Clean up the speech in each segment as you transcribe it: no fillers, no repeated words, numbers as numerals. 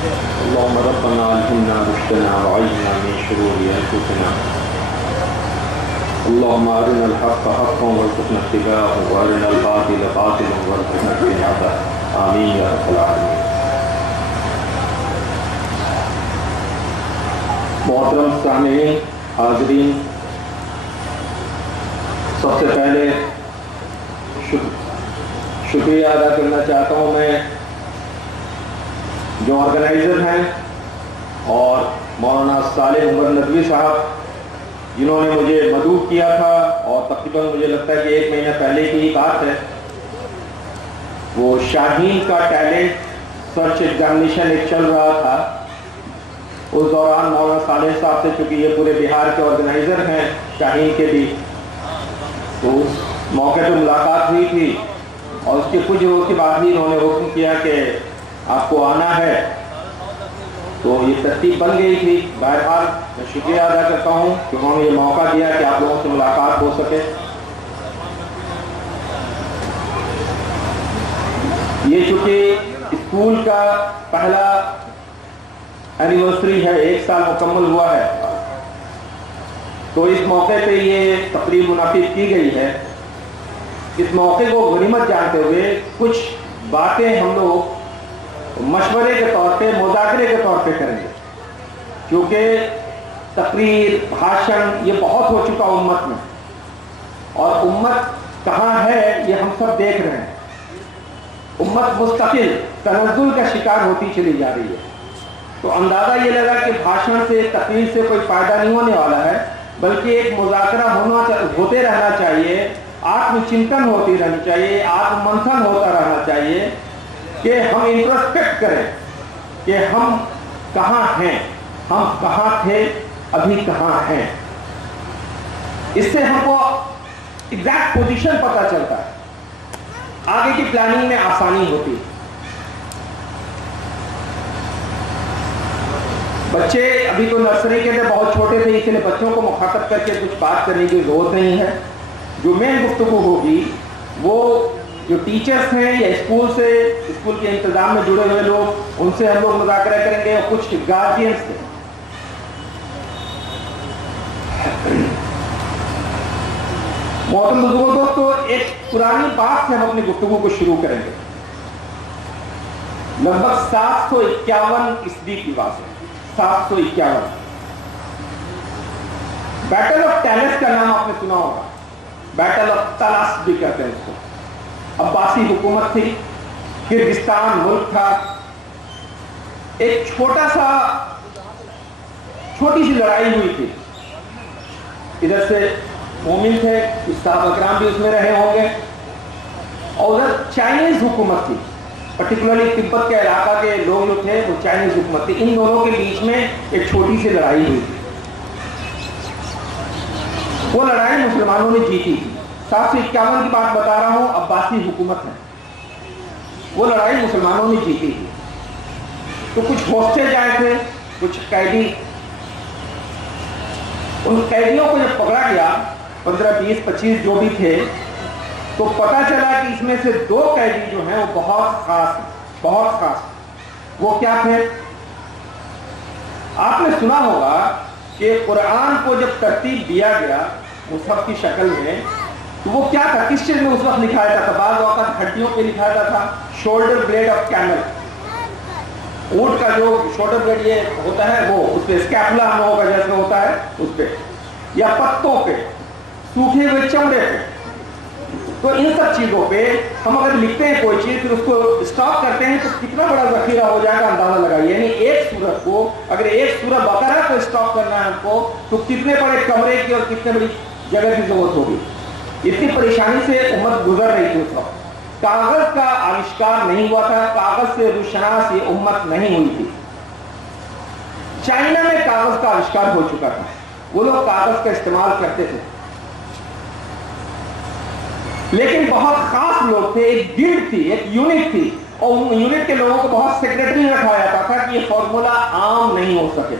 اللهم ربنا ألهمنا رشدنا وعيذنا من شرور أنفسنا اللهم أرنا الحق حقا وارزقنا اتباعه وأرنا الباطل باطلا وارزقنا اجتنابه آمين يا رب العالمين. محترم سامعین، حاضرین، سب سے پہلے شکریہ ادا کرنا چاہتا ہوں میں جو آرگنائزر ہیں اور مولانا صالح عمر ندوی صاحب جنہوں نے مجھے مدعو کیا تھا، اور تقریباً مجھے لگتا ہے کہ 1 مہینہ پہلے کی ہی بات ہے. وہ شاہین کا ٹیلنٹ سرچ ایگزامینیشن ایک چل رہا تھا، اس دوران مولانا صالح صاحب سے، چونکہ یہ پورے بہار کے آرگنائزر ہیں شاہین کے بھی، تو اس موقع پہ ملاقات ہوئی تھی اور اس کے کچھ روز کے بعد ہی انہوں نے حکم کیا کہ آپ کو آنا ہے، تو یہ ترتیب بن گئی تھی. بہرحال میں شکریہ ادا کرتا ہوں کہ انہوں نے یہ موقع دیا کہ آپ لوگوں سے ملاقات ہو سکے. یہ چونکہ اسکول کا پہلا اینیورسری ہے، 1 سال مکمل ہوا ہے، تو اس موقع پہ یہ تقریب منعقد کی گئی ہے. اس موقع کو غنیمت جانتے ہوئے کچھ باتیں ہم لوگ مشورے کے طور پہ، مذاکرے کے طور پہ کریں گے، کیونکہ تقریر، بھاشن یہ بہت ہو چکا امت میں، اور امت کہاں ہے یہ ہم سب دیکھ رہے ہیں. امت مستقل تنزل کا شکار ہوتی چلی جا رہی ہے. تو اندازہ یہ لگا کہ بھاشن سے، تقریر سے کوئی فائدہ نہیں ہونے والا ہے، بلکہ ایک مذاکرہ ہوتے رہنا چاہیے، آتم چنتن ہوتی رہنی چاہیے، آتم منتھن ہوتا رہنا چاہیے کہ ہم انٹروسپیکٹ کریں کہ ہم کہاں ہیں، ہم کہاں تھے، ابھی کہاں ہیں. اس سے ہم کو ایگزیکٹ پوزیشن پتہ چلتا ہے، آگے کی پلاننگ میں آسانی ہوتی ہے. بچے ابھی تو نرسری کے لیے بہت چھوٹے تھے، اس لیے بچوں کو مخاطب کر کے کچھ بات کرنے کی ضرورت نہیں ہے. جو مین گفتگو ہوگی وہ جو ٹیچرز ہیں یا اسکول کے انتظام میں جڑے ہوئے لوگ، ان سے ہم لوگ مذاکرہ کریں گے، اور کچھ گارجینس سے. محترم بزرگوں، دوستو، ایک پرانی بات سے ہم اپنی گفتگو کو شروع کریں گے. لگ بھگ 751 عیسوی کی بات ہے. 751 بیٹل آف ٹیلس کا نام آپ نے سنا ہوگا. بیٹل آف تلس بھی کہتے ہیں اس کو. عباسی حکومت تھی، کرغستان ملک تھا. ایک چھوٹی سی لڑائی ہوئی تھی. ادھر سے مومن تھے، صحابہ اکرام بھی اس میں رہے ہوں گے، اور ادھر چائنیز حکومت تھی. پرٹیکولرلی تبت کے علاقہ کے لوگ جو تھے وہ چائنیز حکومت تھی. ان دونوں کے بیچ میں ایک چھوٹی سی لڑائی ہوئی تھی. وہ لڑائی مسلمانوں نے جیتی تھی. 751 کی بات بتا رہا ہوں، عباسی حکومت ہے. وہ لڑائی مسلمانوں نے جیتی تھی. تو کچھ ہوسٹیج آئے تھے، کچھ قیدی. ان قیدیوں کو جب پکڑا گیا، 15 20 25 جو بھی تھے، تو پتا چلا کہ اس میں سے 2 قیدی جو ہیں وہ بہت خاص. وہ کیا تھے؟ آپ نے سنا ہوگا کہ قرآن کو جب ترتیب دیا گیا مصحف کی شکل میں، تو وہ کیا تھا، کس چیز میں اس وقت لکھا جاتا تھا؟ بعض اوقات ہڈیوں پہ لکھا جاتا تھا، شولڈر بلیڈ آف کیمل. اونٹ کا جو شولڈر بلیڈ یہ ہوتا ہے، وہ اس پہ اسکیپولا ہم لوگوں کا جیسے ہوتا ہے اس پہ، یا پتوں پہ، سوکھے ہوئے چمڑے پہ. تو ان سب چیزوں پہ ہم اگر لکھتے ہیں کوئی چیز، پھر اس کو اسٹاک کرتے ہیں، تو کتنا بڑا ذخیرہ ہو جائے گا اندازہ لگائیے. یعنی ایک سورت کو اگر ایک سورت بقرہ کو اسٹاک کرنا ہے ہم کو، تو کتنے بڑے کمرے کی اور کتنے بڑی جگہ کی ضرورت ہوگی. اتنی پریشانی سے امت گزر رہی تھی اس وقت. کاغذ کا آوشکار نہیں ہوا تھا، کاغذ سے روشناس یہ امت نہیں ہوئی تھی. چائنا میں کاغذ کا آوشکار ہو چکا تھا، وہ لوگ کاغذ کا استعمال کرتے تھے، لیکن بہت خاص لوگ تھے. ایک گلڈ تھی، ایک یونٹ تھی، اور یونٹ کے لوگوں کو بہت سیکریٹری میں رکھا جاتا تھا کہ یہ فارمولا عام نہیں ہو سکے.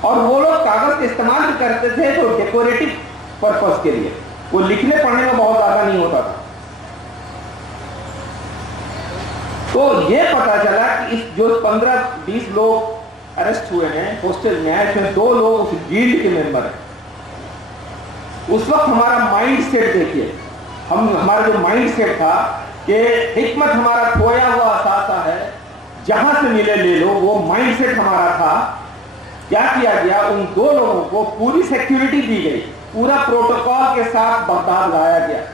اور وہ لوگ کاغذ کا استعمال کرتے تھے تو ڈیکوریٹو پرپس کے لیے، وہ لکھنے پڑھنے میں بہت زیادہ نہیں ہوتا تھا. تو تو یہ پتا چلا کہ اس جو 15-20 لوگ اریسٹ ہوئے ہیں ہاسٹل میں ہیں، اس میں 2 لوگ اس گلڈ کے ممبر ہیں. اس وقت ہمارا مائنڈ سیٹ دیکھیے، ہمارا جو مائنڈ سیٹ تھا کہ حکمت ہمارا کھویا ہوا اثاثہ ہے، جہاں سے ملے لے لو، وہ مائنڈ سیٹ ہمارا تھا. کیا کیا گیا؟ ان 2 لوگوں کو پوری سیکیورٹی دی گئی، پورا پروٹوکول کے ساتھ بغداد لایا گیا،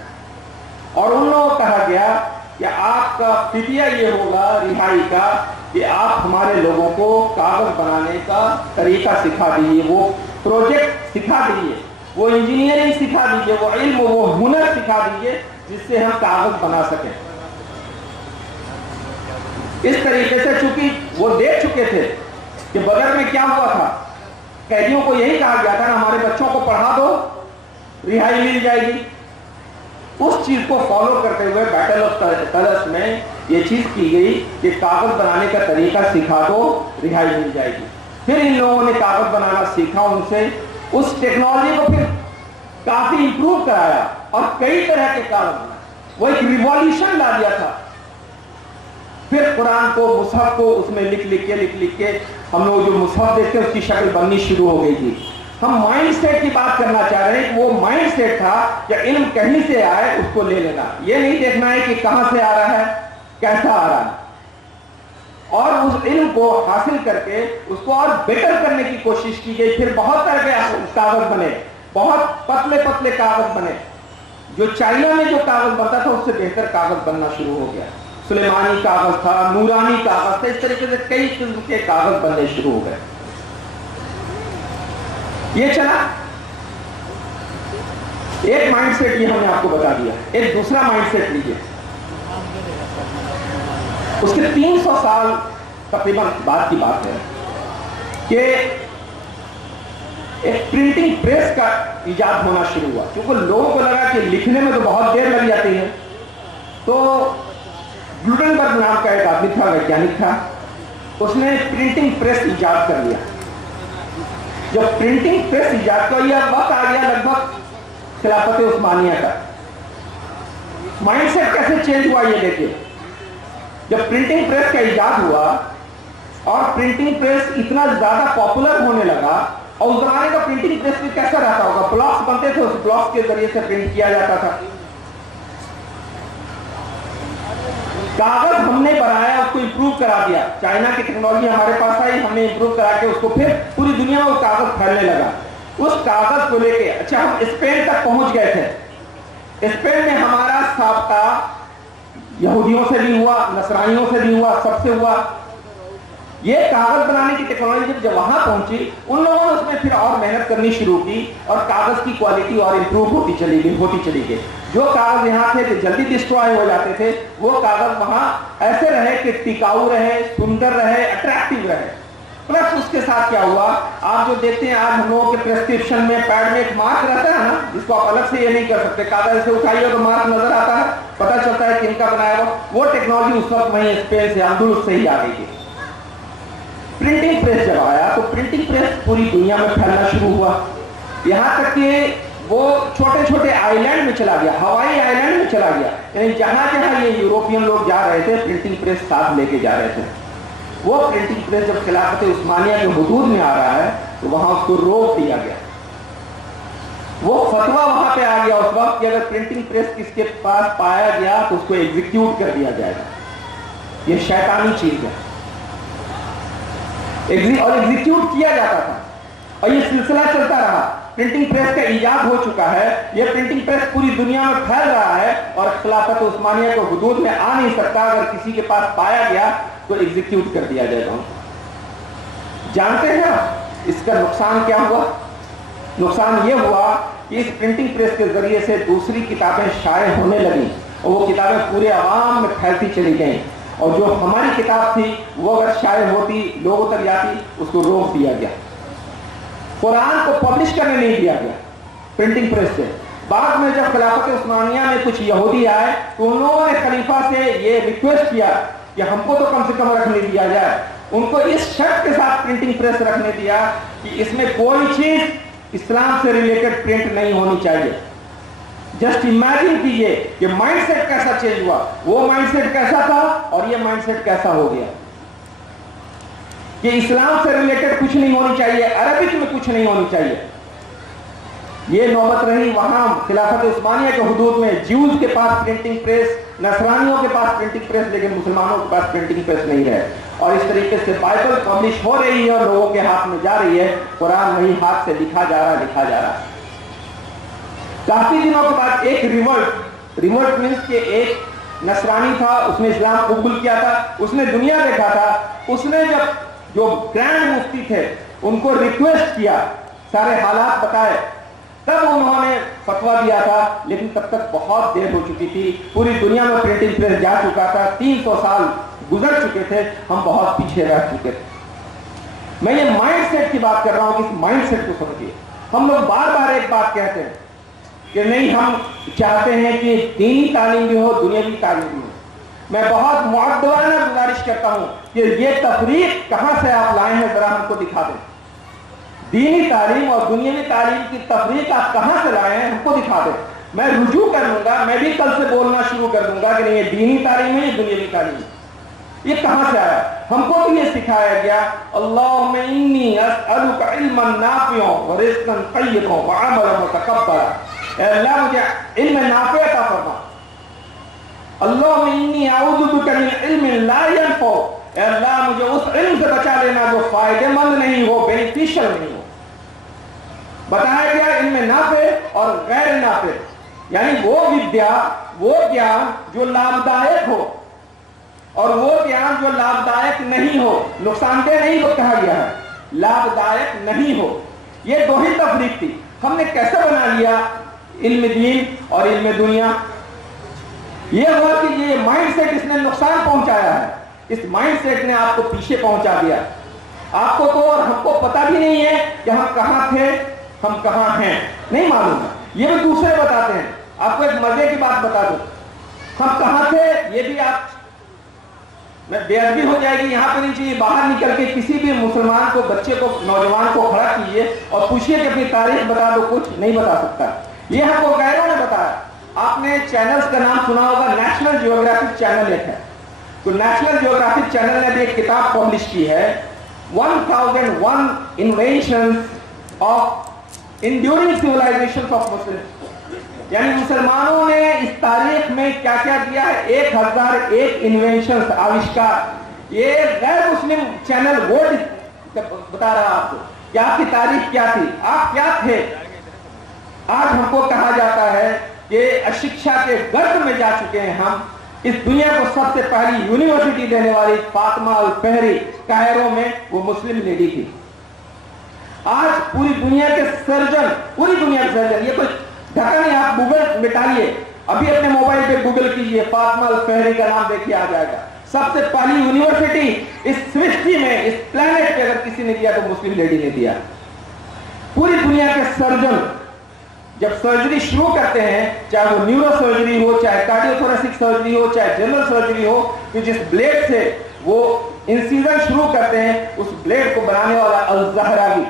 اور ان لوگوں کو کہا گیا کہ آپ کا فدیہ یہ ہوگا رہائی کا کہ آپ ہمارے لوگوں کو کاغذ بنانے کا طریقہ سکھا دیجیے، وہ پروجیکٹ سکھا دیجیے، وہ انجینئرنگ سکھا دیجیے، وہ علم وہ ہنر سکھا دیجیے جس سے ہم کاغذ بنا سکیں. اس طریقے سے چونکہ وہ دیکھ چکے تھے کہ بدر میں کیا ہوا تھا، قیدیوں کو یہی کہا گیا تھا نا ہمارے بچوں کو پڑھا دو رہائی مل جائے گی. اس چیز کو فالو کرتے ہوئے بیٹل آف طلس میں یہ چیز کی گئی کہ کاغذ بنانے کا طریقہ سکھا دو رہائی مل جائے گی. پھر ان لوگوں نے کاغذ بنانا سیکھا، ان سے اس ٹیکنالوجی کو پھر کافی امپروو کرایا اور کئی طرح کے کاغذ بنائے، وہ ایک ریوالوشن لا دیا تھا. پھر قرآن کو مصحف کو اس میں لکھ کے ہم لوگ جو مصحف دیکھتے ہیں اس کی شکل بننی شروع ہو گئی تھی. ہم مائنڈ سیٹ کی بات کرنا چاہ رہے ہیں کہ وہ مائنڈ سیٹ تھا کہ علم کہیں سے آئے اس کو لے لینا، یہ نہیں دیکھنا ہے کہ کہاں سے آ رہا ہے، کیسا آ رہا ہے، اور اس علم کو حاصل کر کے اس کو اور بیٹر کرنے کی کوشش کی گئی. پھر بہت طرح کے کاغذ بنے، بہت پتلے پتلے کاغذ بنے. جو چائنا میں جو کاغذ بنتا تھا اس سے بہتر کاغذ بننا شروع ہو گیا. سلیمانی کاغذ تھا، نورانی کاغذ تھا، اس طریقے سے کئی قسم کے کاغذ بننے شروع ہو گئے. یہ چلا ایک مائنڈ سیٹ، یہ ہم نے آپ کو بتا دیا. ایک دوسرا مائنڈ سیٹ لیجیے، اس کے 300 سال تقریباً بعد کی بات ہے کہ ایک پرنٹنگ پریس کا ایجاد ہونا شروع ہوا. کیونکہ لوگوں کو لگا کہ لکھنے میں تو بہت دیر لگ جاتی ہے، تو گوٹنبرگ نام کا ایک آدمی تھا، ویگیانک تھا، اس نے پرنٹنگ پریس ایجاد کر لیا. جب پرنٹنگ پریس ایجاد کا یہ وقت آ گیا لگ بھگ خلافت عثمانیہ کا. مائنڈ سیٹ کیسے چینج ہوا یہ دیکھیے. جب پرنٹنگ پریس کا ایجاد ہوا اور پرنٹنگ پریس اتنا زیادہ پاپولر ہونے لگا، اور اس زمانے کا پرنٹنگ پریس میں کیسا رہتا ہوگا، بلاکس بنتے تھے، اس بلاکس کے ذریعے سے پرنٹ کیا جاتا تھا. کاغذ ہم نے بنایا، اس کو امپروو کرا دیا. چائنا کی ٹیکنالوجی ہمارے پاس آئی، ہم نے امپروو کرا کے اس کو پھر پوری دنیا میں وہ کاغذ پھیلنے لگا. اس کاغذ کو لے کے اچھا ہم اسپین تک پہنچ گئے تھے. اسپین میں ہمارا سابقہ یہودیوں سے بھی ہوا، نصرانیوں سے بھی ہوا، سب سے ہوا. یہ کاغذ بنانے کی ٹیکنالوجی جب وہاں پہنچی، ان لوگوں نے اس میں پھر اور محنت کرنی شروع کی اور کاغذ کی کوالٹی اور امپروو ہوتی چلی گئی. جو کاغذ یہاں تھے جو جلدی ڈسٹرائے ہو جاتے تھے، وہ کاغذ وہاں ایسے رہے کہ ٹکاؤ رہے، سندر رہے، اٹریکٹیو رہے. پلس اس کے ساتھ کیا ہوا، آپ جو دیکھتے ہیں آج ہم لوگوں کے پریسکرپشن میں پیڈ میں ایک مارک رہتا ہے نا، جس کو آپ الگ سے یہ نہیں کر سکتے، کاغذ سے اٹھائیے تو مارک نظر آتا ہے، پتہ چلتا ہے کن کا بنایا ہوا. وہ ٹیکنالوجی اس وقت وہیں اسپین سے اندلس سے ہی آ گئی تھی. پرنٹنگ پریس جب آیا تو پرنٹنگ پریس پوری دنیا میں پھیلنا شروع ہوا، یہاں تک کہ وہ چھوٹے چھوٹے آئی لینڈ میں چلا گیا، ہوائی آئی لینڈ میں چلا گیا. یعنی جہاں جہاں یہ یوروپین لوگ جا رہے تھے پرنٹنگ پریس ساتھ لے کے جا رہے تھے. وہ پرنٹنگ پریس جب خلافت عثمانیہ کے حدود میں آ رہا ہے تو وہاں اس کو روک دیا گیا. وہ فتویٰ وہاں پہ آ گیا اس وقت کہ اگر پرنٹنگ پریس کس کے پاس پایا گیا تو اس کو ایگزیکیوٹ کر دیا جائے گا. یہ شیطانی چیز ہے، اور ایگزیکیوٹ کیا جاتا تھا. اور یہ سلسلہ چلتا رہا. پرنٹنگ پریس کا ایجاد ہو چکا ہے، یہ پرنٹنگ پریس پوری دنیا میں پھیل رہا ہے اور خلافت عثمانیہ کو حدود میں آ نہیں سکتا. اگر کسی کے پاس پایا گیا تو ایگزیکیوٹ کر دیا جائے گا. جانتے ہیں اس کا نقصان کیا ہوا؟ نقصان یہ ہوا کہ اس پرنٹنگ پریس کے ذریعے سے دوسری کتابیں شائع ہونے لگیں اور وہ کتابیں پورے عوام میں پھیلتی چلی گئیں. اور جو ہماری کتاب تھی وہ اگر شائع ہوتی، لوگوں تک جاتی، اس کو روک دیا گیا. قرآن کو پبلش کرنے نہیں دیا گیا پرنٹنگ پریس سے. بعد میں جب خلافت عثمانیہ میں کچھ یہودی آئے تو ان لوگوں نے خلیفہ سے یہ ریکویسٹ کیا کہ ہم کو تو کم سے کم رکھنے دیا جائے. ان کو اس شرط کے ساتھ پرنٹنگ پریس رکھنے دیا کہ اس میں کوئی چیز اسلام سے ریلیٹڈ پرنٹ نہیں ہونی چاہیے. जस्ट इमेजिन कीजिए कि माइंडसेट कैसा चेंज हुआ, वो माइंडसेट कैसा था और ये माइंडसेट कैसा हो गया कि इस्लाम से रिलेटेड कुछ नहीं होनी चाहिए, अरबिक में कुछ नहीं होनी चाहिए। ये नौबत रही वहां खिलाफत उस्मानिया के हुदूद में, ज्यूज के पास प्रिंटिंग प्रेस, नसरानियों के पास प्रिंटिंग प्रेस, लेकिन मुसलमानों के पास प्रिंटिंग प्रेस नहीं है। और इस तरीके से बाइबल पब्लिश हो रही है और लोगों के हाथ में जा रही है, कुरान वही हाथ से लिखा जा रहा। काफी दिनों के बाद एक रिवोल्ट मीन्स के एक नसरानी था, उसने इस्लाम कबूल किया था, उसने दुनिया देखा था। उसने जब जो ग्रैंड मुफ्ती थे उनको रिक्वेस्ट किया, सारे हालात बताए, तब उन्होंने फतवा दिया था। लेकिन तब तक बहुत देर हो चुकी थी, पूरी दुनिया में प्रिंटिंग प्रेस जा चुका था, 300 साल गुजर चुके थे, हम बहुत पीछे रह चुके थे। मैं ये माइंडसेट की बात कर रहा हूं कि इस माइंडसेट को समझिए। हम लोग बार बार एक बात कहते हैं कि नहीं, हम चाहते हैं कि दीनी तालीम भी हो, दुनियावी तालीम भी हो। मैं बहुत मुअद्दबाना गुजारिश करता हूं कि ये तफरीक कहां से आप लाए हैं, जरा हमको दिखा दें। दीनी तालीम और दुनियावी तालीम की तफरीक आप कहां से लाए हैं, हमको दिखा दें। मैं रुजू कर लूंगा, मैं भी कल से बोलना शुरू कर दूंगा कि नहीं, ये दीनी तालीम है, ये दुनियावी तालीम है। ये कहां से आया? हमको तो ये सिखाया गया, अल्लाहुम्मा इन्नी अस्अलुका इल्मन नाफिअन व रिज़्क़न तय्यबन व अमलन मुतक़ब्बला। अल्लाह मुझे इल्म नाफिअ अता फरमा। अल्लाहुम्मा इन्नी अऊज़ु बिका मिन इल्मिन ला यनफ़अ। अल्लाह मुझे उस इल्म से बचा लेना जो फायदेमंद नहीं हो, बेनिफिशियल नहीं हो। बताया गया इल्म नाफे और गैर नाफे, यानी वो विद्या, वो ज्ञान जो लाभदायक हो और वो ज्ञान जो लाभदायक नहीं हो, नुकसानदेह नहीं हो कहा गया है, लाभदायक नहीं हो। ये दो ही तफरीक थी। हमने कैसे बना लिया इल्म दीन और इल्म दुनिया? ये हुआ कि ये माइंडसेट इसने नुकसान पहुंचाया है। इस माइंडसेट ने आपको पीछे पहुंचा दिया। आपको तो और हमको पता भी नहीं है कि हम कहां थे, हम कहां हैं, नहीं मालूम है। ये भी दूसरे बताते हैं। आपको एक मजे की बात बता दूं, हम कहां थे ये भी आप, मैं बेअदबी हो जाएगी, यहां पे नहीं चाहिए। बाहर निकल के किसी भी मुसलमान को, बच्चे को, नौजवान को खड़ा कीजिए और पूछिए कि अपनी तारीख बता दो, कुछ नहीं बता सकता। ये हमको गैरों ने बताया। आपने चैनल्स का नाम सुना होगा, नेशनल जियोग्राफिक चैनल एक है। तो नेशनल जियोग्राफिक चैनल ने भी एक किताब पब्लिश की है, 1001 inventions of enduring civilizations of Muslims. यानी मुसलमानों ने इस तारीख में क्या क्या किया है, 1001 इन्वेंशंस, आविष्कार। ये गैर मुस्लिम चैनल वो बता रहा आपको कि आपकी तारीख क्या थी, आप क्या थे। आज हमको कहा जाता है कि अशिक्षा के गर्त में जा चुके हैं हम। इस दुनिया को सबसे पहली यूनिवर्सिटी देने वाली फातिमा अल फहरी कायरो में वो मुस्लिम लेडी थी। आज पूरी दुनिया के सर्जन, पूरी दुनिया के सर्जन, ये कोई ढका नहीं, आप गूगल मिटाइए, अभी अपने मोबाइल पे गूगल कीजिए, फातिमा अल फहरी का नाम देखिए, आ जाएगा। सबसे पहली यूनिवर्सिटी इस सृष्टि में, इस प्लेनेट पे अगर किसी ने दिया तो मुस्लिम लेडी ने दिया। पूरी दुनिया के सर्जन जब सर्जरी शुरू करते हैं, चाहे वो न्यूरो सर्जरी हो, चाहे कार्डियोथोरेसिक सर्जरी हो, चाहे जनरल सर्जरी हो, तो जिस ब्लेड से वो इंसिजन शुरू करते हैं, उस ब्लेड को बनाने वाला अल-ज़हरावी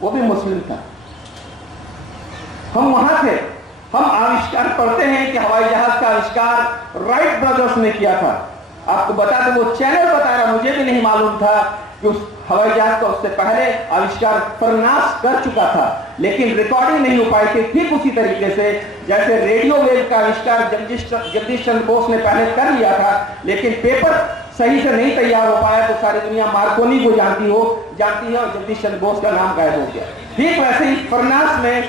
वो भी मुस्लिम था। हम वहां थे। हम आविष्कार पढ़ते हैं कि हवाई जहाज का आविष्कार राइट ब्रदर्स ने किया था। आपको बता दें, वो चैनल बता रहा, मुझे भी नहीं मालूम था कि उस हवाई जहाज का उससे पहले आविष्कार फरनास कर चुका था, लेकिन रिकॉर्डिंग नहीं हो पाई थी। ठीक उसी तरीके से जैसे रेडियो वेव का आविष्कार जगदीश चंद्र बोस ने पहले कर लिया था, लेकिन पेपर सही से नहीं तैयार हो पाया, तो सारी दुनिया मार्कोनी को जानती है और जगदीश चंद्र बोस का नाम गायब हो गया। ठीक वैसे ही फरनास में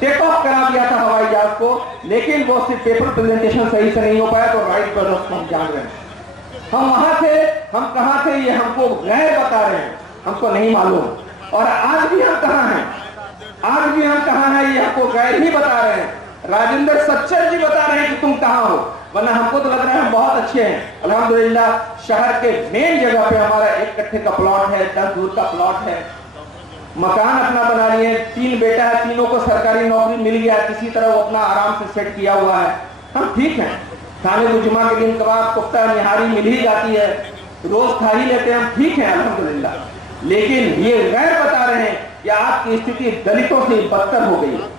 टेक ऑफ करा दिया था हवाई जहाज को, लेकिन वो सिर्फ पेपर प्रेजेंटेशन सही से नहीं हो पाया, तो राइट ब्रदर्स को हम जान रहे हैं। हम वहां थे, हम कहां थे, ये हमको गैर बता रहे हैं, हमको नहीं मालूम। और आज भी हम कहां हैं, आज भी हम कहां हैं, ये हमको गैर ही बता रहे हैं। राजेंद्र सच्चर जी बता रहे हैं कि तुम कहां हो, वरना हमको तो लग रहा है हम बहुत अच्छे हैं। अल्हम्दुलिल्लाह शहर के मेन जगह पे हमारा 1 कट्ठे का प्लॉट है, 10 दूर का प्लॉट है, मकान अपना बना लिए, 3 बेटा है, तीनों को सरकारी नौकरी मिल गया, किसी तरह वो अपना आराम से सेट किया हुआ है। हम ठीक हैं, खाने को जुमा के दिन कबाब, कुफ्ता, निहारी मिल ही जाती है, रोज खा ही लेते हैं, हम ठीक है अल्हम्दुलिल्लाह। लेकिन ये गैर बता रहे हैं कि आपकी स्थिति दलितों से बदतर हो गई है।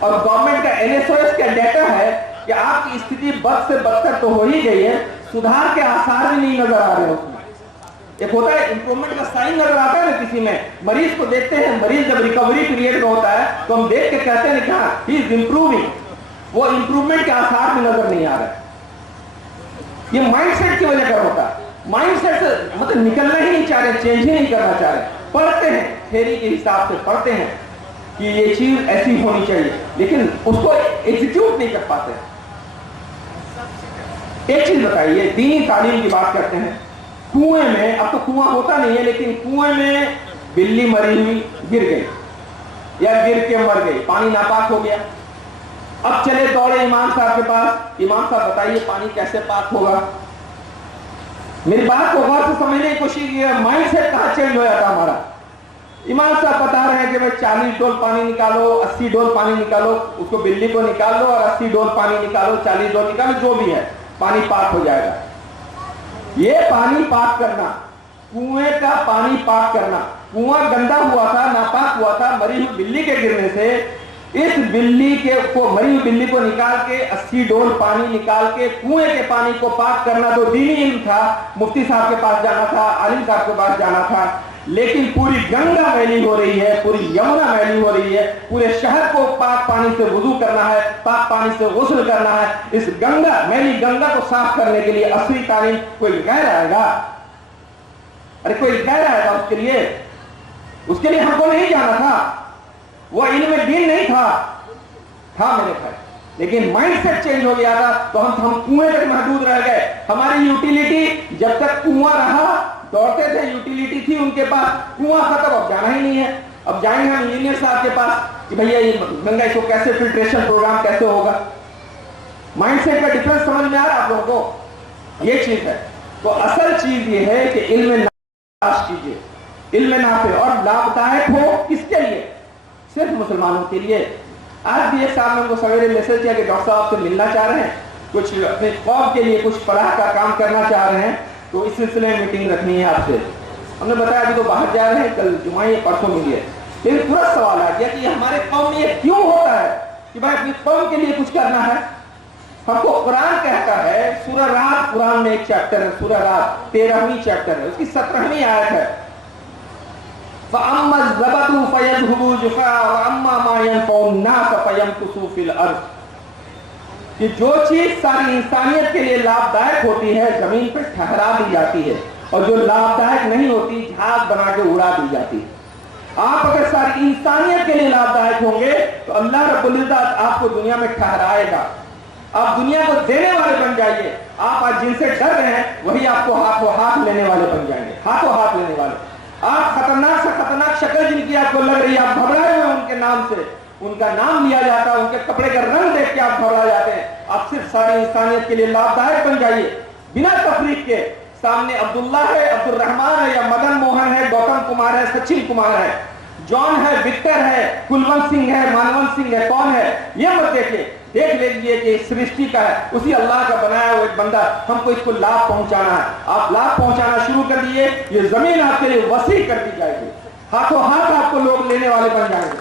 اور گورنمنٹ کا NSOS کا ڈیٹا ہے کہ آپ کی استھتی بد سے بدتر تو ہو ہی گئی ہے, سدھار کے آثار بھی نہیں نظر آ رہے ہیں اس میں. ایک ہوتا ہے امپروومنٹ کا سائن نظر آتا ہے نا کسی میں, مریض کو دیکھتے ہیں, مریض جب ریکوری پیریڈ میں ہوتا ہے تو ہم دیکھ کے کہتے ہیں کہ ہاں ہی از امپروونگ, وہ امپروومنٹ کے آثار بھی نظر نہیں آ رہے. یہ مائنڈ سیٹ کی وجہ کا ہوتا ہے, مائنڈ سیٹ سے مطلب نکلنا ہی نہیں چاہ رہے, چینج ہی نہیں کرنا چاہ رہے. پڑھتے ہیں تھیوری کے حساب سے پڑھتے ہیں کہ یہ چیز ایسی ہونی چاہیے, لیکن اس کو ایگزیکیوٹ نہیں کر پاتے. ایک چیز بتائیے, دینی تعلیم کی بات کرتے ہیں, کنویں میں, اب تو کنواں ہوتا نہیں ہے, لیکن کنویں میں بلی مری ہوئی گر گئی یا گر کے مر گئی, پانی ناپاک ہو گیا. اب چلے دوڑے امام صاحب کے پاس, امام صاحب بتائیے پانی کیسے پاک ہوگا. میری بات کو غور سے سمجھنے کی کوشش کی, مائنڈ سیٹ کہاں چینج ہو جاتا ہمارا. امام صاحب بتا رہے ہیں کہ بھائی 40 ڈول پانی نکالو, 80 ڈول پانی نکالو, اس کو بلی کو نکال لو اور 80 ڈول پانی نکالو, 40 ڈول نکالو, جو بھی ہے پانی پاک ہو جائے گا. یہ پانی پاک کرنا, کنویں کا پانی پاک کرنا, کنواں گندا ہوا تھا, ناپاک ہوا تھا مری ہوئی بلی کے گرنے سے, اس بلی کو, مری ہوئی بلی کو نکال کے 80 ڈول پانی نکال کے کنویں کے پانی کو پاک کرنا تو دینی علم تھا, مفتی صاحب کے پاس جانا تھا, عالم صاحب کے پاس جانا تھا. لیکن پوری گنگا میلی ہو رہی ہے, پوری یمنا میلی ہو رہی ہے, پورے شہر کو پاک پانی سے وضو کرنا ہے, پاک پانی سے غسل کرنا ہے. اس گنگا میلی گنگا کو صاف کرنے کے لیے عصری تعلیم کوئی غیر آئے گا؟ ارے کوئی غیر آئے گا اس کے لیے ہم کو نہیں جانا تھا, وہ علم دین نہیں تھا میرے بھائی. لیکن مائنڈ سیٹ چینج ہو گیا تھا تو ہم کنویں تک محدود رہ گئے. ہماری یوٹیلیٹی جب تک کنواں رہا دوڑتے تھے, یوٹیلیٹی تھی ان کے پاس, کنواں ختم, اب جانا ہی نہیں ہے. اب جائیں گے ہم انجینئر صاحب کے پاس کہ بھیا یہ گنگا کو کیسے فلٹریشن پروگرام کیسے ہوگا. مائنڈ سیٹ کا ڈفرنس سمجھ میں آ رہا آپ لوگوں کو؟ یہ چیز ہے. تو اصل چیز یہ ہے کہ علم تلاش کیجیے, علم نافع اور لابھدائک ہو. کس کے لیے؟ صرف مسلمانوں کے لیے. آج بھی ایک صاحب نے کو سویرے میسج کیا کہ ڈاکٹر صاحب سے ملنا چاہ رہے ہیں, کچھ اپنے قوم کے لیے کچھ فلاح کا کام کرنا چاہ رہے ہیں, تو اس سلسلے میں میٹنگ رکھنی ہے آپ سے. ہم نے بتایا ابھی تو باہر جا رہے ہیں, کل جمعہ یا پرسوں ملیے. لیکن ترنت سوال آ گیا کہ ہمارے قوم میں یہ کیوں ہوتا ہے کہ بھائی اپنی قوم کے لیے کچھ کرنا ہے. ہم کو قرآن کہتا ہے, سورہ رات قرآن میں ایک چیپٹر ہے, سورہ رات 13ویں چیپٹر ہے, اس کی 17ویں آیت ہے, فَأَمَّا الزَّبَدُ فَيَذْهُبُ جُفَاءً وَأَمَّا مَا يَنفَعُ النَّاسَ فَيَمْكُثُ فِي الْأَرْضِ. کہ جو چیز ساری انسانیت کے لیے لابھدائک ہوتی ہے زمین پر ٹھہرا دی جاتی ہے, اور جو لابھدائک نہیں ہوتی جہاز بنا کے اڑا دی جاتی ہے. آپ اگر ساری انسانیت کے لیے لابھدائک ہوں گے تو اللہ رب العزت آپ کو دنیا میں ٹھہرائے گا. آپ دنیا کو دینے والے بن جائیے. آپ آج جن سے ڈر رہے ہیں وہی آپ کو ہاتھوں ہاتھ لینے والے بن جائیں گے, ہاتھوں ہاتھ لینے والے. آپ خطرناک سے خطرناک شکل جن کی آپ کو لگ رہی ہے, آپ گھبرائے ہوئے ان کے نام سے, ان کا نام لیا جاتا ہے, ان کے کپڑے کا رنگ دیکھ کے آپ گھبرا جاتے ہیں. آپ صرف ساری انسانیت کے لیے لابھدائک بن جائیے بنا تفریق کے. سامنے عبداللہ ہے, عبد الرحمان ہے, یا مدن موہن ہے, گوتم کمار ہے, سچن کمار ہے, جان ہے, وکٹر ہے, کلونت سنگھ ہے, مانوت سنگھ ہے, کون ہے, یہ مت دیکھیے. دیکھ لیجیے کہ سرشٹی کا ہے, اسی اللہ کا بنایا ہوا ایک بندہ, ہم کو اس کو لابھ پہنچانا ہے. آپ لابھ پہنچانا شروع کر دیجیے, یہ زمین آپ کے لیے وسیع کر دی جائے گی. ہاتھوں ہاتھ آپ کو لوگ لینے والے بن جائیں گے.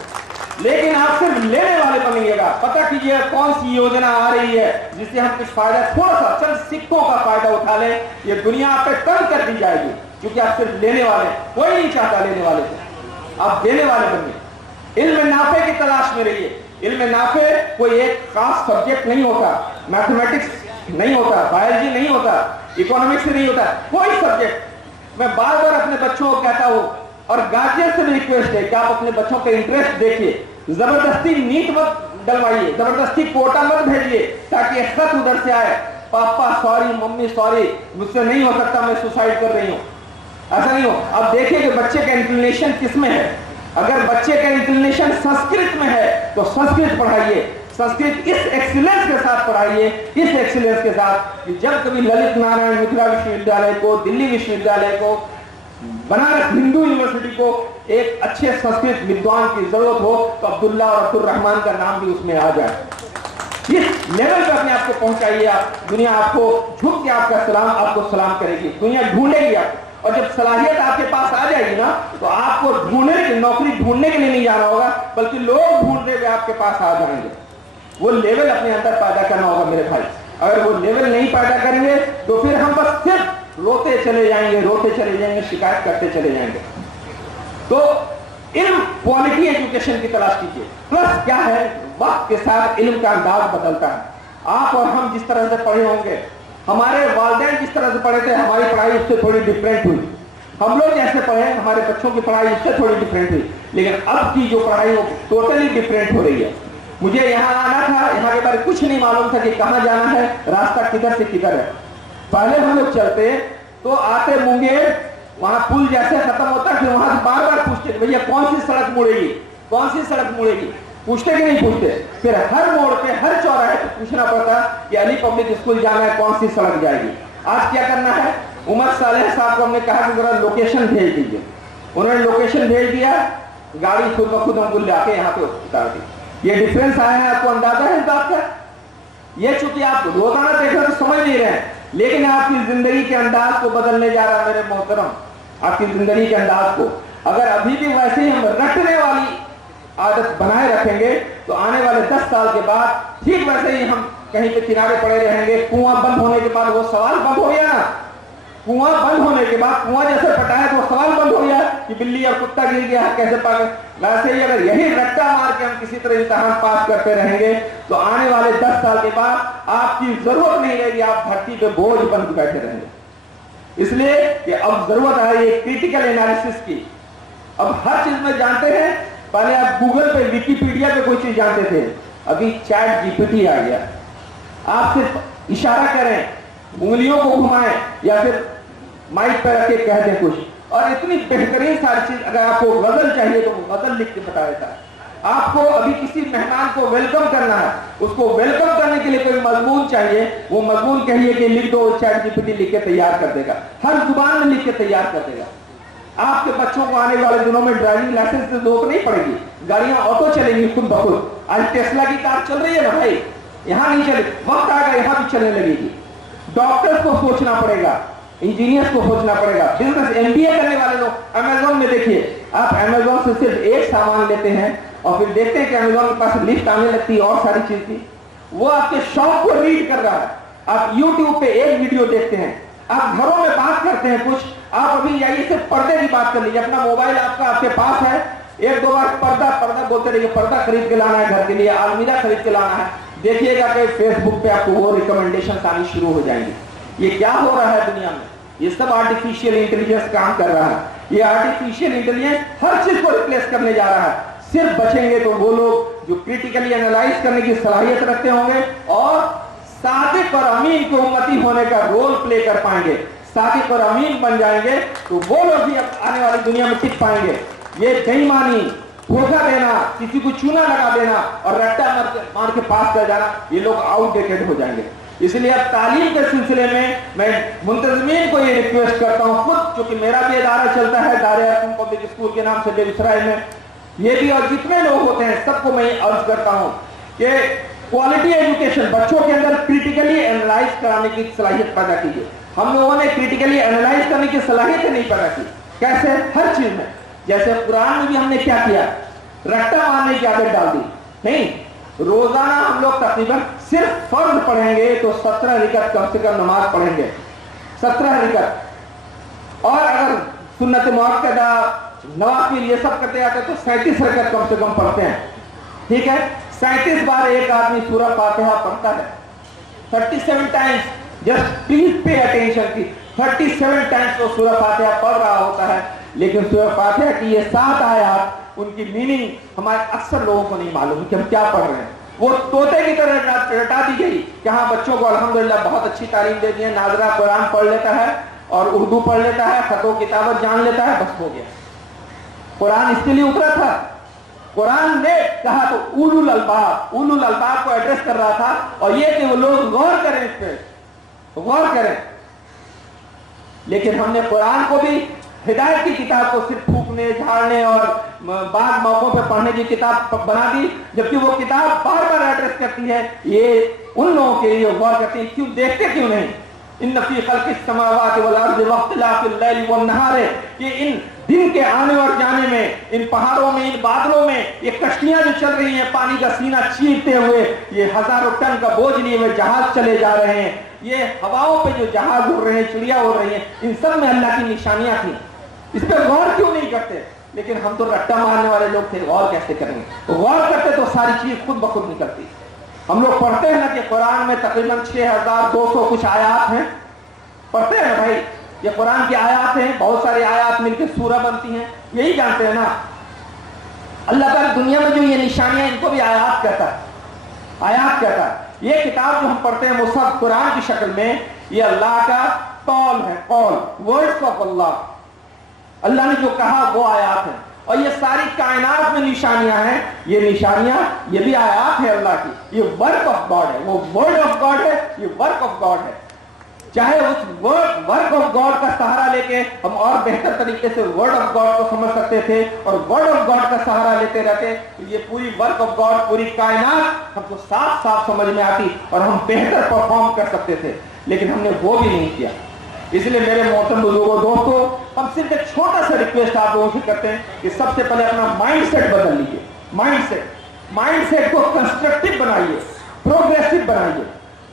لیکن آپ صرف لینے والے بنیے گا. پتہ کیجیے کون سی یوجنا آ رہی ہے جس سے ہم کچھ فائدہ, تھوڑا سا چند سکوں کا فائدہ اٹھا لیں, یہ دنیا آپ پہ کم کر دی جائے گی, کیونکہ آپ صرف لینے والے ہیں. کوئی نہیں چاہتا لینے والے سے, آپ دینے والے بنیے. علم نافع کی تلاش میں رہیے. علم نافع کوئی ایک خاص سبجیکٹ نہیں ہوتا, میتھمیٹکس نہیں ہوتا, بایولوجی نہیں ہوتا, اکنامکس نہیں ہوتا, کوئی سبجیکٹ. میں بار بار اپنے بچوں کو کہتا ہوں, اور گارجین سے بھی ریکویسٹ ہے کہ آپ اپنے بچوں کا انٹرسٹ دیکھیے. زبردستی نیٹ مت ڈلوائیے, زبردستی کوٹا مت بھیجیے تاکہ خط ادھر سے آئے, پاپا سوری, ممی سوری, مجھ سے نہیں ہو سکتا, میں سوسائڈ کر رہی ہوں. ایسا نہیں ہو. اب دیکھیے کہ بچے کا انکلینیشن کس میں ہے. اگر بچے کا انکلینیشن سنسکرت میں ہے تو سنسکرت پڑھائیے, سنسکرت اس ایکسیلنس کے ساتھ پڑھائیے, اس ایکسیلنس کے ساتھ کہ جب کبھی للت نارائن متھرا وشو ودیالیہ کو, دلی وشو ودیالیہ کو, بنارس ہندو یونیورسٹی کو ایک اچھے سنسکرت ودوان کی ضرورت ہو تو عبداللہ اور عبد الرحمان کا نام بھی اس میں آ جائے. اس لیول پہ اپنے آپ کو پہنچائیے. آپ دنیا آپ کو جھک کے آپ کا سلام آپ کو سلام کرے گی, دنیا ڈھونڈے گی آپ. और जब सलाहियत आपके पास आ जाएगी ना, तो आपको नौकरी ढूंढने के लिए नहीं जाना होगा, बल्कि लोग ढूंढने हुए आपके पास आ जाएंगे। वो लेवल अपने अंदर पैदा करना होगा मेरे भाई। अगर वो लेवल नहीं पैदा करेंगे तो फिर हम बस सिर्फ रोते चले जाएंगे, शिकायत करते चले जाएंगे। तो इल्म क्वालिटी एजुकेशन की तलाश कीजिए। प्लस क्या है, वक्त के साथ इल्म का अंदाज बदलता है। आप और हम जिस तरह से पढ़े होंगे, हमारे वालिदैन जिस तरह से पढ़े थे, हमारी पढ़ाई उससे थोड़ी डिफरेंट हुई। हम लोग जैसे पढ़े, हमारे बच्चों की पढ़ाई उससे थोड़ी डिफरेंट हुई। लेकिन अब की जो पढ़ाई वो टोटली डिफरेंट हो रही है। मुझे यहाँ आना था, यहाँ के बारे में कुछ नहीं मालूम था कि कहाँ जाना है, रास्ता किधर से किधर है। पहले हम लोग चलते तो आते मुंगेर, वहां पुल जैसे खत्म होता है, फिर वहां से बार बार पूछते भैया कौन सी सड़क मुड़ेगी, पूछते कि नहीं पूछते। फिर हर मोड़ पे, हर चौराहे पे पूछना पड़ता कि अली पब्लिक स्कूल जाना है, कौन सी सड़क जाएगी। आज क्या करना है, उमर सालेह साहब को हमने कहा कि जरा लोकेशन भेज दीजिए। उन्होंने लोकेशन भेज दिया, गाड़ी खुद ब खुद हमको लाके यहाँ पे उतार दी। ये डिफरेंस आया है, आपको अंदाजा है इस बात का। ये चूंकि आप रोजाना देख रहे तो समझ नहीं रहे हैं, लेकिन आपकी जिंदगी के अंदाज को बदलने जा रहा है मेरे मोहतरम। आपकी जिंदगी के अंदाज को अगर अभी भी वैसे ही हम रटने वाली आदत बनाए रखेंगे तो आने वाले 10 साल के बाद ठीक वैसे ही हम कहीं पे किनारे पड़े रहेंगे। कुआं बंद होने के बाद वो सवाल बंद हो गया ना, कुआं बंद होने के बाद कुआं जैसे पटाया तो सवाल बंद हो गया कि बिल्ली और कुत्ता गिर गया कैसे पागे। वैसे ही अगर यही रट्टा मार के हम किसी तरह इम्तिहान पास करते रहेंगे तो आने वाले 10 साल के बाद आपकी जरूरत नहीं रहेगी, आप धरती पे बोझ बन के बैठे रहेंगे। इसलिए कि अब जरूरत है ये क्रिटिकल एनालिसिस की। अब हर चीज में जानते हैं, पहले आप गूगल पे, विकिपीडिया पे कोई चीज जानते थे, अभी चैट जीपीटी आ गया। आप सिर्फ इशारा करें, उंगलियों को घुमाएं या फिर माइक पर रख के कह दें कुछ, और इतनी बेहतरीन सारी चीज। अगर आपको गजल चाहिए तो वो गजल लिख के बता देता है। आपको अभी किसी मेहमान को वेलकम करना है, उसको वेलकम करने के लिए कोई मजमून चाहिए, वो मजमून कहिए कि लिख दो, चैट जीपीटी लिख के तैयार कर देगा, हर जुबान में लिख के तैयार कर देगा। आपके बच्चों को आने वाले दिनों में ड्राइविंग लाइसेंस से जरूरत नहीं पड़ेगी, गाड़ियां ऑटो चलेंगी खुद ब खुद। आज टेस्ला की कार चल रही है ना भाई, यहां नहीं चले, वक्त आएगा यहां भी चलने लगेगी। डॉक्टर्स को सोचना पड़ेगा, इंजीनियर्स को सोचना पड़ेगा, बिजनेस एमबीए करने वाले लोग। अमेजोन में देखिए, आप अमेजोन से सिर्फ एक सामान लेते हैं और फिर देखते हैं कि अमेजोन के पास लिस्ट आने लगती है और सारी चीज की। वो आपके शौक को रीड कर रहा है। आप यूट्यूब पे एक वीडियो देखते हैं, आप घरों में बात करते हैं कुछ, आप अभी जाइए सिर्फ पर्दे की बात कर लीजिए, अपना मोबाइल आपके पास है, एक दो बार पर्दा बोलते रहिए, पर्दा खरीद के लाना है घर के लिए, अलमीरा खरीद के लाना है, देखिएगा कि फेसबुक पे आपको वो रिकमेंडेशन आनी शुरू हो जाएंगी। ये क्या हो रहा है दुनिया में, ये सब आर्टिफिशियल इंटेलिजेंस काम कर रहा है। ये आर्टिफिशियल इंटेलिजेंस हर चीज को रिप्लेस करने जा रहा है। सिर्फ बचेंगे तो वो लोग जो क्रिटिकली एनालाइज करने की सलाहियत रखते होंगे और सादिक और अमीन को उम्मती होने का रोल प्ले कर पाएंगे, सादिक और अमीन बन जाएंगे, तो वो लोग भी आने वाली दुनिया में टिक पाएंगे। ये बेईमानी, धोखा देना, किसी को चूना लगा देना और रट्टा मार के पास कर जाना, ये लोग आउटडेटेड हो जाएंगे। इसलिए अब तालीम के सिलसिले में मैं मुंतजमीन को ये रिक्वेस्ट करता हूँ, खुद चूंकि मेरा भी इदारा चलता है, दारे पब्लिक स्कूल के नाम से बेगूसराय में, ये भी और जितने लोग होते हैं सबको मैं अर्ज करता हूँ कि क्वालिटी एजुकेशन, बच्चों के अंदर क्रिटिकली एनालाइज कराने की सलाहियत पैदा कीजिए। हम लोगों ने क्रिटिकली एनालाइज करने की सलाहियत नहीं पैदा की। कैसे? हर चीज में। जैसे कुरान में भी हमने क्या किया, रट्टा मारने की आदत डाल दी। नहीं, रोजाना हम लोग तकरीबन सिर्फ फर्ज पढ़ेंगे तो 17 रिकत कम से कम नमाज पढ़ेंगे, 17 रिकत। और अगर सुन्नत मुअक्कदा, नवाफिल ये सब करते आते तो 37 रिकत कम से कम पढ़ते हैं। ठीक है, 37 बार एक आदमी सूरह फातिहा पढ़ता है, 37 times. Just please pay attention की 37 टाइम्स वो सूरह फातिहा पढ़ रहा होता है। लेकिन सूरह फातिहा की ये 7 आयत, उनकी मीनिंग हमारे अक्सर लोगों को नहीं मालूम कि हम क्या पढ़ रहे हैं। वो तोते की तरह रटा दी गई कि हाँ बच्चों को अल्हम्दुलिल्लाह बहुत अच्छी तालीम दे दी है, नाजरा कुरान पढ़ लेता है और उर्दू पढ़ लेता है, खतो किताबत जान लेता है, बस हो गया। कुरान इसके लिए उतरा था। कुरान ने कहा तो उलुल अलबाब को एड्रेस कर रहा था, और ये कि वो लोग गौर करें, इस पे गौर करें। लेकिन हमने कुरान को भी हिदायत की किताब को सिर्फ फूकने, झाड़ने और बाद मौकों पे पढ़ने की किताब बना दी, जबकि वो किताब बार बार एड्रेस करती है ये उन लोगों के लिए गौर करती है, क्यों देखते क्यों नहीं। इन फी खल्क़िस समावाति वल अर्ज़ि वख्तिलाफ़िल लैलि वन नहार, कि इन दिन के आने और जाने में, इन पहाड़ों में, इन बादलों में, ये कश्तियां जो चल रही हैं पानी का सीना चीरते हुए, ये हजारों टन का बोझ लिए हुए जहाज चले जा रहे हैं, ये हवाओं पे जो जहाज उड़ रहे हैं, चिड़िया उड़ रही हैं, इन सब में अल्लाह की निशानियां थी। इस पर गौर क्यों नहीं करते? लेकिन हम तो रट्टा मारने वाले लोग थे, गौर कैसे करेंगे? गौर करते तो सारी चीज खुद ब खुद निकलती। हम लोग पढ़ते हैं ना कि कुरान में तकरीबन 6200 कुछ आयात हैं, पढ़ते हैं ना भाई, ये कुरान की आयात हैं, बहुत सारी आयात मिलकर सूरा बनती हैं, यही जानते हैं ना। अल्लाह ताला दुनिया में जो ये निशानियां, इनको भी आयात कहता है, आयात कहता है। ये किताब जो हम पढ़ते हैं वो सब कुरान की शक्ल में, ये अल्लाह का कौल है, कौल, वर्ड्स ऑफ अल्लाह। अल्लाह ने जो कहा वो आयात है, और ये सारी कायनात में निशानियां हैं, ये निशानियां, ये भी आयात है अल्लाह की। ये वर्क ऑफ गॉड है, वो वर्ड ऑफ गॉड है, ये वर्क ऑफ गॉड है। चाहे उस वर्क ऑफ गॉड का सहारा लेके हम और बेहतर तरीके से वर्ड ऑफ गॉड को समझ सकते थे, और वर्ड ऑफ गॉड का सहारा लेते रहते तो ये पूरी वर्क ऑफ गॉड, पूरी कायनात हमको साफ साफ समझ में आती और हम बेहतर परफॉर्म कर सकते थे, लेकिन हमने वो भी नहीं किया। इसलिए मेरे मोहतरम बुजुर्गों, दोस्तों, हम सिर्फ एक छोटा सा रिक्वेस्ट आप लोगों से करते हैं कि सबसे पहले अपना माइंडसेट बदल लीजिए। माइंडसेट को कंस्ट्रक्टिव बनाइए, प्रोग्रेसिव बनाइए,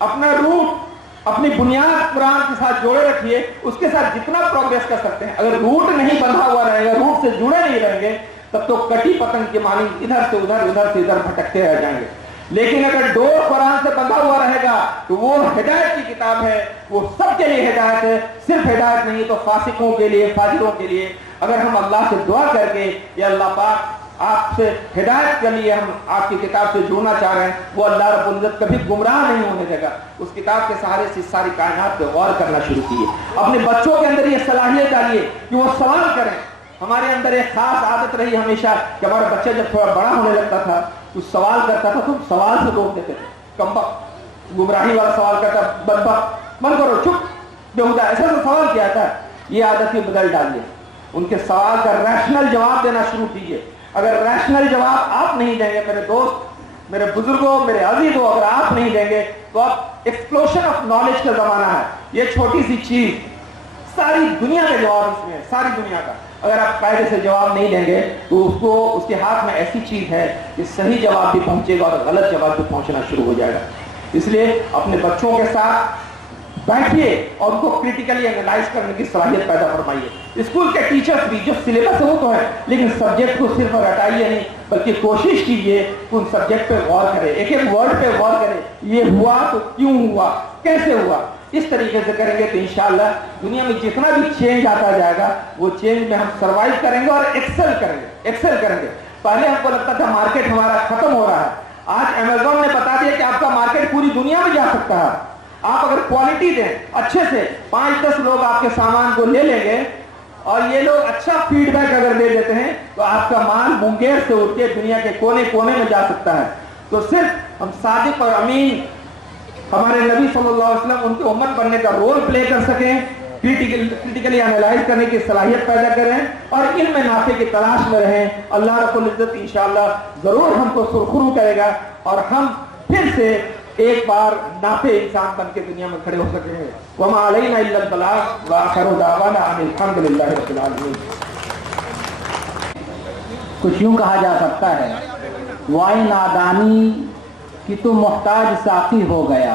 अपना रूट, अपनी बुनियाद कुरान के साथ जोड़े रखिए, उसके साथ जितना प्रोग्रेस कर सकते हैं। अगर रूट नहीं बंधा हुआ रहेगा, रूट से जुड़े नहीं रहेंगे, तब तो कटी पतंग के मानी इधर से उधर, उधर से इधर भटकते रह जाएंगे। लेकिन अगर डोर कुरान से बंधा हुआ रहेगा तो वो हिदायत की किताब है, वो सबके लिए हिदायत है, सिर्फ हिदायत नहीं तो फासिकों के लिए, फाजिरों के लिए। अगर हम अल्लाह से दुआ करके, या अल्लाह पाक आपसे हिदायत के लिए हम आपकी किताब से जुड़ना चाह रहे हैं, वो अल्लाह रब्बुल इज्जत कभी गुमराह नहीं होने देगा। उस किताब के सहारे से सारी कायनात पे गौर करना शुरू कीजिए। अपने बच्चों के अंदर ये सलाहियत डालिए कि वो सवाल करें। हमारे अंदर एक खास आदत रही हमेशा कि हमारा बच्चा जब थोड़ा बड़ा होने लगता था, कुछ सवाल करता था तो सवाल से रोक देते थे। कम्बक, गुमराही वाला सवाल करता, बदबक, मन करो, चुप, बेहुदा, ऐसा तो सवाल किया था। ये आदत ही बदल डालिए, उनके सवाल का रैशनल जवाब देना शुरू कीजिए। अगर रैशनल जवाब आप नहीं देंगे मेरे दोस्त, मेरे बुजुर्गों, मेरे अजीजों, अगर आप नहीं देंगे तो अब एक्सप्लोशन ऑफ नॉलेज का जमाना है। ये छोटी सी चीज, सारी दुनिया का जवाब इसमें है, सारी दुनिया का। अगर आप कायदे से जवाब नहीं देंगे तो उसको, उसके हाथ में ऐसी चीज है कि सही जवाब भी पहुंचेगा और गलत जवाब भी पहुंचना शुरू हो जाएगा। इसलिए अपने बच्चों के साथ बैठिए और उनको क्रिटिकली एनालाइज करने की सलाहियत पैदा फरमाइए। स्कूल के टीचर्स भी, जो सिलेबस है वो तो है, लेकिन सब्जेक्ट को सिर्फ रटाइए नहीं, बल्कि कोशिश कीजिए उन सब्जेक्ट पे गौर करें, एक एक वर्ड पे गौर करें। ये हुआ तो क्यों हुआ, कैसे हुआ, इस तरीके से करेंगे तो इंशाअल्लाह दुनिया में जितना भी चेंज आता जाएगा वो चेंज में हम सर्वाइव करेंगे और एक्सेल करेंगे। पहले हमको लगता था मार्केट हमारा खत्म हो रहा है, आज अमेज़न ने बता दिया कि आपका मार्केट पूरी दुनिया में जा सकता है। आप अगर क्वालिटी दें अच्छे से, 5-10 लोग आपके सामान को ले लेंगे और ये लोग अच्छा फीडबैक अगर दे देते हैं तो आपका माल मुंगेर से उठ के दुनिया के कोने कोने में जा सकता है। तो सिर्फ हम सादिक और अमीन, हमारे नबी सल्लल्लाहु अलैहि वसल्लम, उनके उम्मत बनने का रोल प्ले कर सकें, क्रिटिकली एनालाइज करने की सलाहियत पैदा करें और इल्म नाफे की तलाश में रहें। अल्लाह रब्बुल इज्जत इंशाअल्लाह जरूर हमको सुरखरू करेगा और हम फिर से एक बार नाफे इंसान बन के दुनिया में खड़े हो सकेंगे। वमा अलैना इल्लल बलाग व आखिरु दावाना अनिल हम्दुलिल्लाहि रब्बिल आलमीन। कुछ यूं कहा जा सकता है, वाई नादानी कि तू मोहताज साकी हो गया,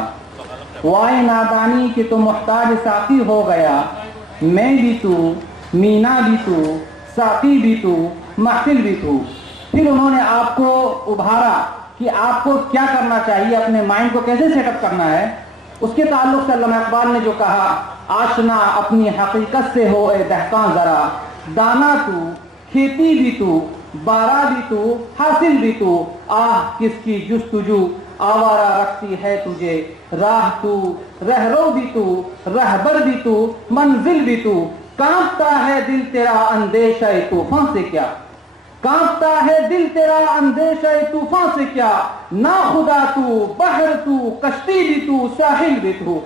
वाई नादानी कि तू मोहताज साकी हो गया, मैं भी तू, मीना भी तू, साकी भी तू, महफिल भी तू। फिर उन्होंने आपको उभारा कि आपको क्या करना चाहिए, अपने माइंड को कैसे सेटअप करना है। उसके ताल्लुक से अल्लामा इकबाल ने जो कहा, आशना अपनी हकीकत से हो ए दहकां जरा, दाना तू, खेती भी तू, बारा भी तू, हासिल भी तू, आह किसकी जुस्तुजू आवारा रखती है तुझे, राह तू, रहरो भी तू, रहबर भी तू, मंजिल भी तू, कांपता है दिल तेरा अंदेशा तूफान से क्या, कांपता है दिल तेरा अंदेशा तूफान से क्या, ना खुदा तू, बहर तू, कश्ती भी तू, साहिल भी तू,